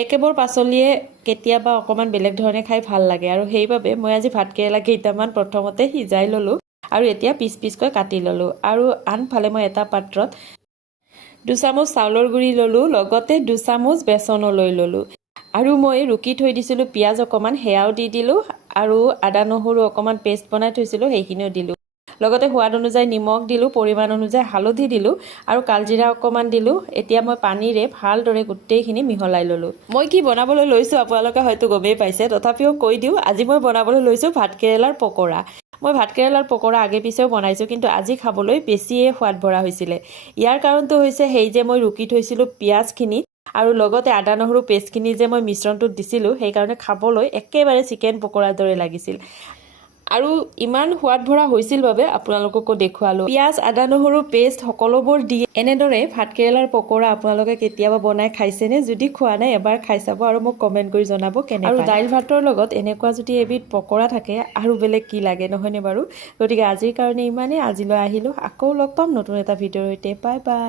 একেবোৰ পাচলিয়ে কেতিয়াবা অকণমান বেলেগ ধৰণে খাই ভাল লাগে আৰু সেইবাবে মই আজি ভাতকেৰেলা কেইটামান প্ৰথমতে সিজাই ল'লোঁ আৰু এতিয়া পিচ পিচকৈ কাটি ল'লোঁ। আৰু আনফালে মই এটা পাত্ৰত 2 চামুচ চাউলৰ গুড়ি ল'লোঁ, লগতে 2 চামুচ বেচনো লৈ ল'লোঁ আৰু মই ৰুকি থৈ দিছিলোঁ পিঁয়াজ অকণমান, সেয়াও দি দিলোঁ আৰু আদা নহৰু অকণমান পেষ্ট বনাই থৈছিলোঁ সেইখিনিও দিলোঁ। লগতে সোৱাদ অনুযায়ী নিমখ দিলোঁ, পৰিমাণ অনুযায়ী হালধি দিলোঁ আৰু কালজিৰা অকণমান দিলোঁ। এতিয়া মই পানীৰে ভালদৰে গোটেইখিনি মিহলাই ল'লোঁ। মই কি বনাবলৈ লৈছোঁ আপোনালোকে হয়তো গমেই পাইছে, তথাপিও কৈ দিওঁ, আজি মই বনাবলৈ লৈছোঁ ভাতকেৰেলাৰ পকৰা। মই ভাতকেৰেলাৰ পকৰা আগে পিছেও বনাইছোঁ, কিন্তু আজি খাবলৈ বেছিয়ে সোৱাদ ভৰা হৈছিলে। ইয়াৰ কাৰণটো হৈছে সেই যে মই ৰুকি থৈছিলোঁ পিঁয়াজখিনি আৰু লগতে আদা নহৰু পেষ্টখিনি যে মই মিশ্ৰণটোত দিছিলোঁ, সেইকাৰণে খাবলৈ একেবাৰে চিকেন পকৰাৰ দৰে লাগিছিল। আৰু ইমান সোৱাদ ভৰা হৈছিল বাবে আপোনালোককো দেখুৱালোঁ। পিঁয়াজ, আদা নহৰু পেষ্ট সকলোবোৰ দি এনেদৰে ভাতকেৰেলাৰ পকৰা আপোনালোকে কেতিয়াবা বনাই খাইছেনে? যদি খোৱা নাই এবাৰ খাই চাব আৰু মোক কমেণ্ট কৰি জনাব কেনে পায়। আৰু দাইল ভাতৰ লগত এনেকুৱা যদি এবিধ পকৰা থাকে আৰু বেলেগ কি লাগে, নহয়নে বাৰু? গতিকে আজিৰ কাৰণে ইমানেই। আজিলৈ আহিলোঁ, আকৌ লগ পাম নতুন এটা ভিডিঅ'ৰ সৈতে। Bye bye.